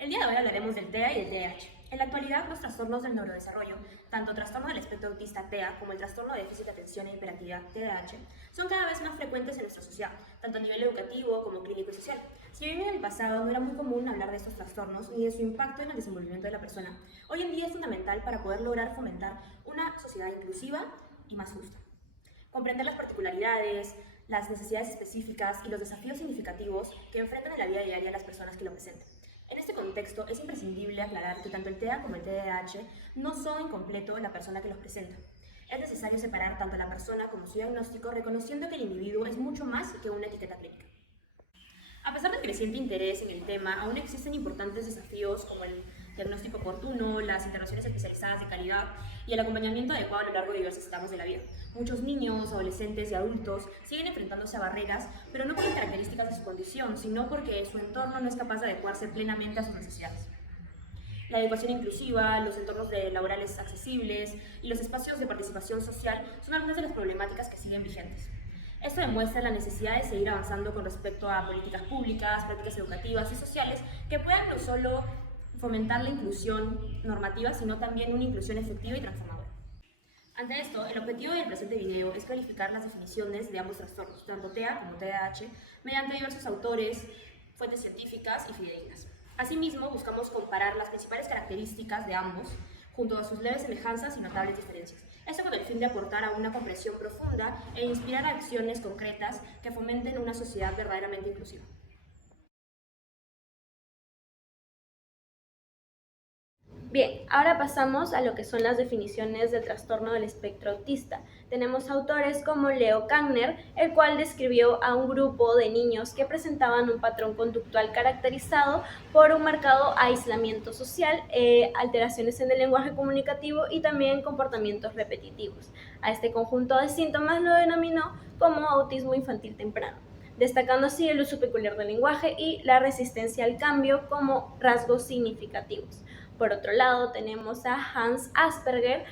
El día de hoy hablaremos del TEA y del TDAH. En la actualidad, los trastornos del neurodesarrollo, tanto trastorno del espectro autista TEA como el trastorno de déficit de atención e hiperactividad TDAH, son cada vez más frecuentes en nuestra sociedad, tanto a nivel educativo como clínico y social. Si bien en el pasado no era muy común hablar de estos trastornos ni de su impacto en el desenvolvimiento de la persona, hoy en día es fundamental para poder lograr fomentar una sociedad inclusiva y más justa. Comprender las particularidades, las necesidades específicas y los desafíos significativos que enfrentan en la vida diaria las personas que lo presentan. En este contexto, es imprescindible aclarar que tanto el TEA como el TDAH no son en completo la persona que los presenta. Es necesario separar tanto a la persona como su diagnóstico, reconociendo que el individuo es mucho más que una etiqueta clínica. A pesar del creciente interés en el tema, aún existen importantes desafíos como el diagnóstico oportuno, las intervenciones especializadas de calidad y el acompañamiento adecuado a lo largo de diversas etapas de la vida. Muchos niños, adolescentes y adultos siguen enfrentándose a barreras, pero no por las características de su condición, sino porque su entorno no es capaz de adecuarse plenamente a sus necesidades. La educación inclusiva, los entornos laborales accesibles y los espacios de participación social son algunas de las problemáticas que siguen vigentes. Esto demuestra la necesidad de seguir avanzando con respecto a políticas públicas, prácticas educativas y sociales que puedan no solo fomentar la inclusión normativa, sino también una inclusión efectiva y transformadora. Ante esto, el objetivo del presente video es clarificar las definiciones de ambos trastornos, tanto TEA como TDAH, mediante diversos autores, fuentes científicas y fidedignas. Asimismo, buscamos comparar las principales características de ambos, junto a sus leves semejanzas y notables diferencias. Esto con el fin de aportar a una comprensión profunda e inspirar acciones concretas que fomenten una sociedad verdaderamente inclusiva. Bien, ahora pasamos a lo que son las definiciones del trastorno del espectro autista. Tenemos autores como Leo Kanner, el cual describió a un grupo de niños que presentaban un patrón conductual caracterizado por un marcado aislamiento social, alteraciones en el lenguaje comunicativo y también comportamientos repetitivos. A este conjunto de síntomas lo denominó como autismo infantil temprano, destacando así el uso peculiar del lenguaje y la resistencia al cambio como rasgos significativos. Por otro lado, tenemos a Hans Asperger,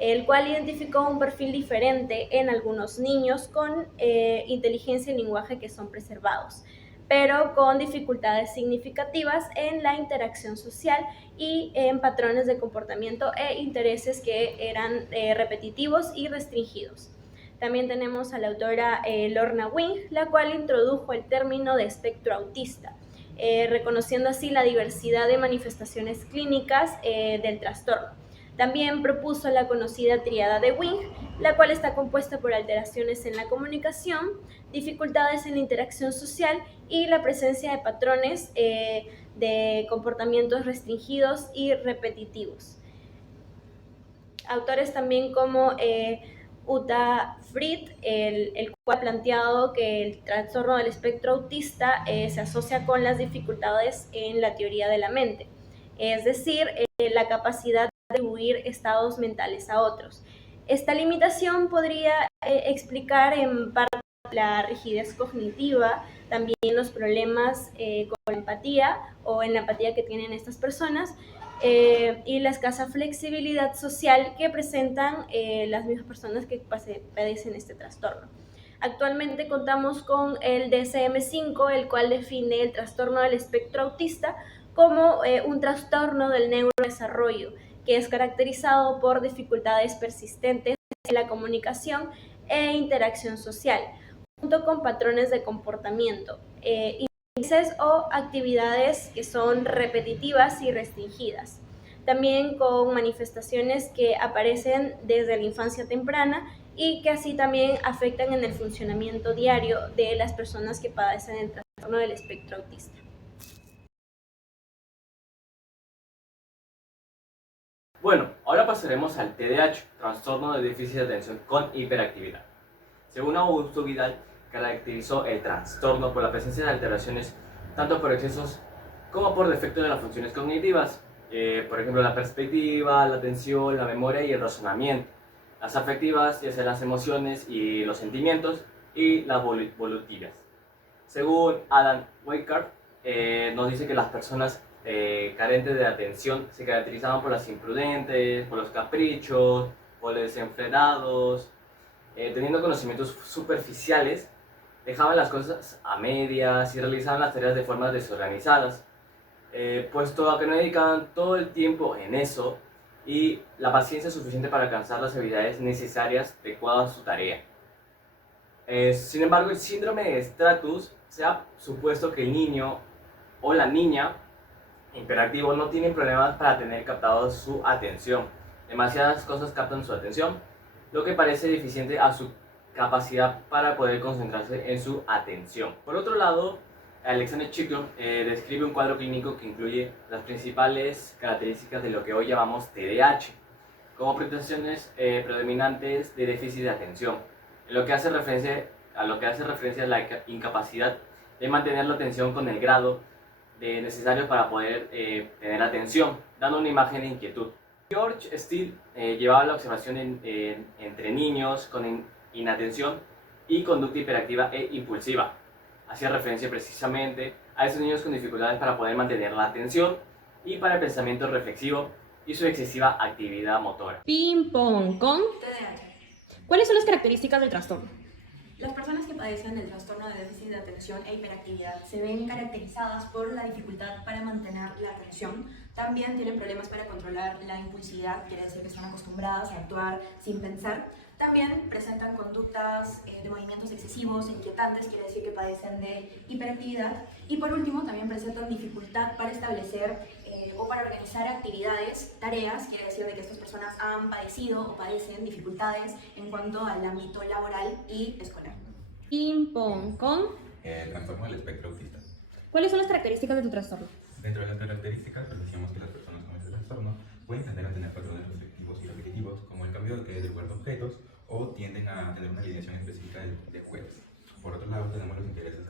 el cual identificó un perfil diferente en algunos niños con inteligencia y lenguaje que son preservados, pero con dificultades significativas en la interacción social y en patrones de comportamiento e intereses que eran repetitivos y restringidos. También tenemos a la autora Lorna Wing, la cual introdujo el término de espectro autista, reconociendo así la diversidad de manifestaciones clínicas del trastorno. También propuso la conocida tríada de Wing, la cual está compuesta por alteraciones en la comunicación, dificultades en la interacción social y la presencia de patrones de comportamientos restringidos y repetitivos. Autores también como Uta Frith, el cual ha planteado que el trastorno del espectro autista se asocia con las dificultades en la teoría de la mente, es decir, la capacidad de atribuir estados mentales a otros. Esta limitación podría explicar en parte la rigidez cognitiva, también los problemas con la empatía o en la empatía que tienen estas personas, y la escasa flexibilidad social que presentan las mismas personas que padecen este trastorno. Actualmente contamos con el DSM-5, el cual define el trastorno del espectro autista como un trastorno del neurodesarrollo, que es caracterizado por dificultades persistentes en la comunicación e interacción social, junto con patrones de comportamiento, o actividades que son repetitivas y restringidas. También con manifestaciones que aparecen desde la infancia temprana y que así también afectan en el funcionamiento diario de las personas que padecen el trastorno del espectro autista. Bueno, ahora pasaremos al TDAH, trastorno de déficit de atención con hiperactividad. Según Augusto Vidal, caracterizó el trastorno por la presencia de alteraciones tanto por excesos como por defectos de las funciones cognitivas, por ejemplo la perspectiva, la atención, la memoria y el razonamiento, las afectivas, ya sean las emociones y los sentimientos, y las volutivas. Según Adam Weikart, nos dice que las personas carentes de atención se caracterizaban por las imprudentes, por los caprichos, por los desenfrenados, teniendo conocimientos superficiales, dejaban las cosas a medias y realizaban las tareas de formas desorganizadas. puesto a que no dedican todo el tiempo en eso y la paciencia suficiente para alcanzar las habilidades necesarias adecuadas a su tarea. Sin embargo, el síndrome de Stratus se ha supuesto que el niño o la niña hiperactivo no tienen problemas para tener captado su atención. Demasiadas cosas captan su atención, lo que parece deficiente a su capacidad para poder concentrarse en su atención. Por otro lado, Alexander Chiklo describe un cuadro clínico que incluye las principales características de lo que hoy llamamos TDAH, como presentaciones predominantes de déficit de atención, en lo que hace referencia a la incapacidad de mantener la atención con el grado necesario para poder tener atención, dando una imagen de inquietud. George Steele llevaba la observación entre niños con inatención y conducta hiperactiva e impulsiva. Hacía referencia precisamente a esos niños con dificultades para poder mantener la atención y para el pensamiento reflexivo y su excesiva actividad motora. Ping pong con TDAH. ¿cuáles son las características del trastorno? Las personas que padecen el trastorno de déficit de atención e hiperactividad se ven caracterizadas por la dificultad para mantener la atención. También tienen problemas para controlar la impulsividad, quiere decir que están acostumbradas a actuar sin pensar. También presentan conductas de movimientos excesivos, inquietantes, quiere decir que padecen de hiperactividad. Y por último, también presentan dificultad para establecer o para organizar actividades, tareas, quiere decir de que estas personas han padecido o padecen dificultades en cuanto al ámbito laboral y escolar. Ping pong con Trastorno del espectro autista. ¿cuáles son las características de tu trastorno? Dentro de las características, pues decíamos que las personas con este trastorno pueden tender a tener patrones restrictivos y repetitivos, como el cambio de lugar de objetos, o tienden a tener una alineación específica de juegos. Por otro lado, tenemos los intereses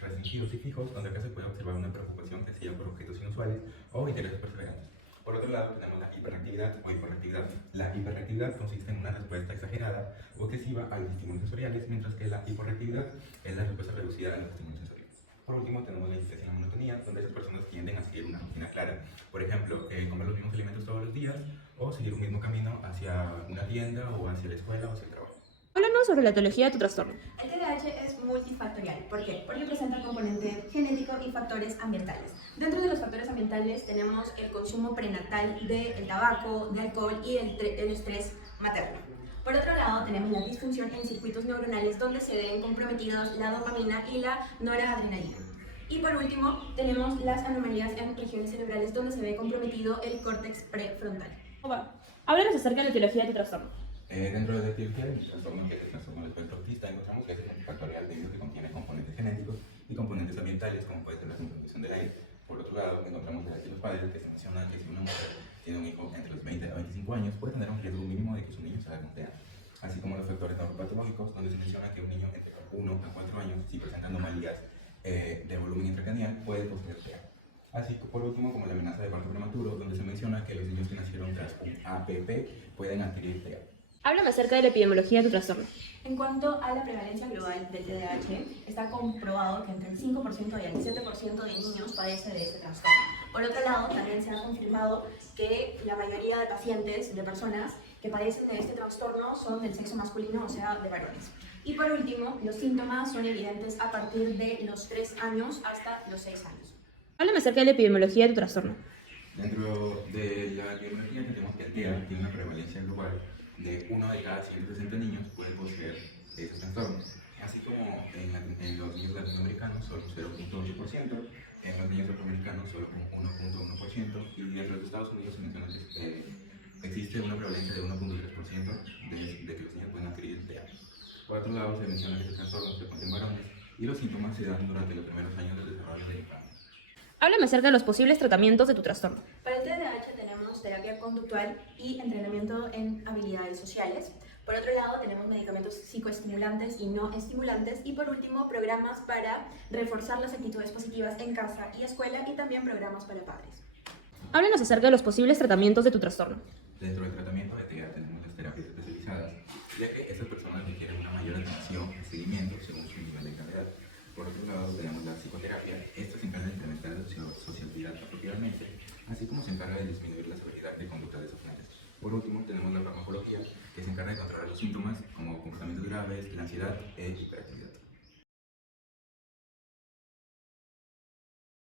restringidos y fijos, donde acá se puede observar una preocupación que se llama por objetos inusuales o intereses perseverantes. Por otro lado, tenemos la hiperactividad o hiperactividad. La hiperactividad consiste en una respuesta exagerada o excesiva a los estímulos sensoriales, mientras que la hiporreactividad es la respuesta reducida a los estímulos sensoriales. Por último, tenemos la insistencia en la monotonía, donde esas personas tienden a seguir una rutina clara. Por ejemplo, comer los mismos alimentos todos los días o seguir un mismo camino hacia una tienda o hacia la escuela o hacia el trabajo. Háblanos sobre la etiología de tu trastorno. El TDAH es multifactorial. ¿Por qué? Porque presenta el componente genético y factores ambientales. Dentro de los factores ambientales tenemos el consumo prenatal del tabaco, de alcohol y el estrés materno. Por otro lado, tenemos la disfunción en circuitos neuronales donde se ven comprometidos la dopamina y la noradrenalina. Y por último, tenemos las anomalías en regiones cerebrales donde se ve comprometido el córtex prefrontal. Háblanos acerca de la etiología de tu trastorno. Dentro de la etiología del trastorno, que es el trastorno del espectro autista, encontramos que es multifactorial debido a que contiene componentes genéticos y componentes ambientales, como puede ser la contaminación del aire. Por otro lado, encontramos de los padres que se menciona que si una mujer tiene un hijo entre los 20 a 25 años, puede tener un riesgo mínimo de que su niño salga con TDAH. Así como los factores neuropatológicos, donde se menciona que un niño entre 1 a 4 años, si presenta anomalías de volumen intracraneal, puede poseer TDAH. Así que por último, como la amenaza de parto prematuro, donde se menciona que los niños que nacieron tras un APP pueden adquirir TDAH. Háblame acerca de la epidemiología de tu trastorno. En cuanto a la prevalencia global del TDAH, está comprobado que entre el 5% y el 7% de niños padece de este trastorno. Por otro lado, también se ha confirmado que la mayoría de pacientes, de personas que padecen de este trastorno, son del sexo masculino, o sea, de varones. Y por último, los síntomas son evidentes a partir de los 3 años hasta los 6 años. Háblame acerca de la epidemiología de tu trastorno. Dentro de la epidemiología tenemos que el TEA tiene una prevalencia global de 1 de cada 160 niños puede poseer ese trastorno. Así como en los niños latinoamericanos solo 0.8%, en los niños afroamericanos solo 1.1% y dentro de los Estados Unidos se menciona que existe una prevalencia de 1.3% de que los niños pueden adquirir TEA. Por otro lado, se menciona que este trastorno se frecuente en varones y los síntomas se dan durante los primeros años del desarrollo del infante. Háblame acerca de los posibles tratamientos de tu trastorno. Para el TDAH tenemos terapia conductual y entrenamiento en habilidades sociales. Por otro lado, tenemos medicamentos psicoestimulantes y no estimulantes. Y por último, programas para reforzar las actitudes positivas en casa y escuela y también programas para padres. Háblanos acerca de los posibles tratamientos de tu trastorno. Dentro del tratamiento de TEA tenemos las terapias especializadas, ya que estas personas requieren una mayor atención y seguimiento según su nivel de gravedad. Por otro lado, tenemos la psicoterapia. Esta se encarga de incrementar la sociabilidad apropiadamente, así como se encarga de disminuir la severidad de conductas desafiantes. Por último, tenemos la farmacología, que se encarga de controlar los síntomas como comportamientos graves, la ansiedad e hiperactividad.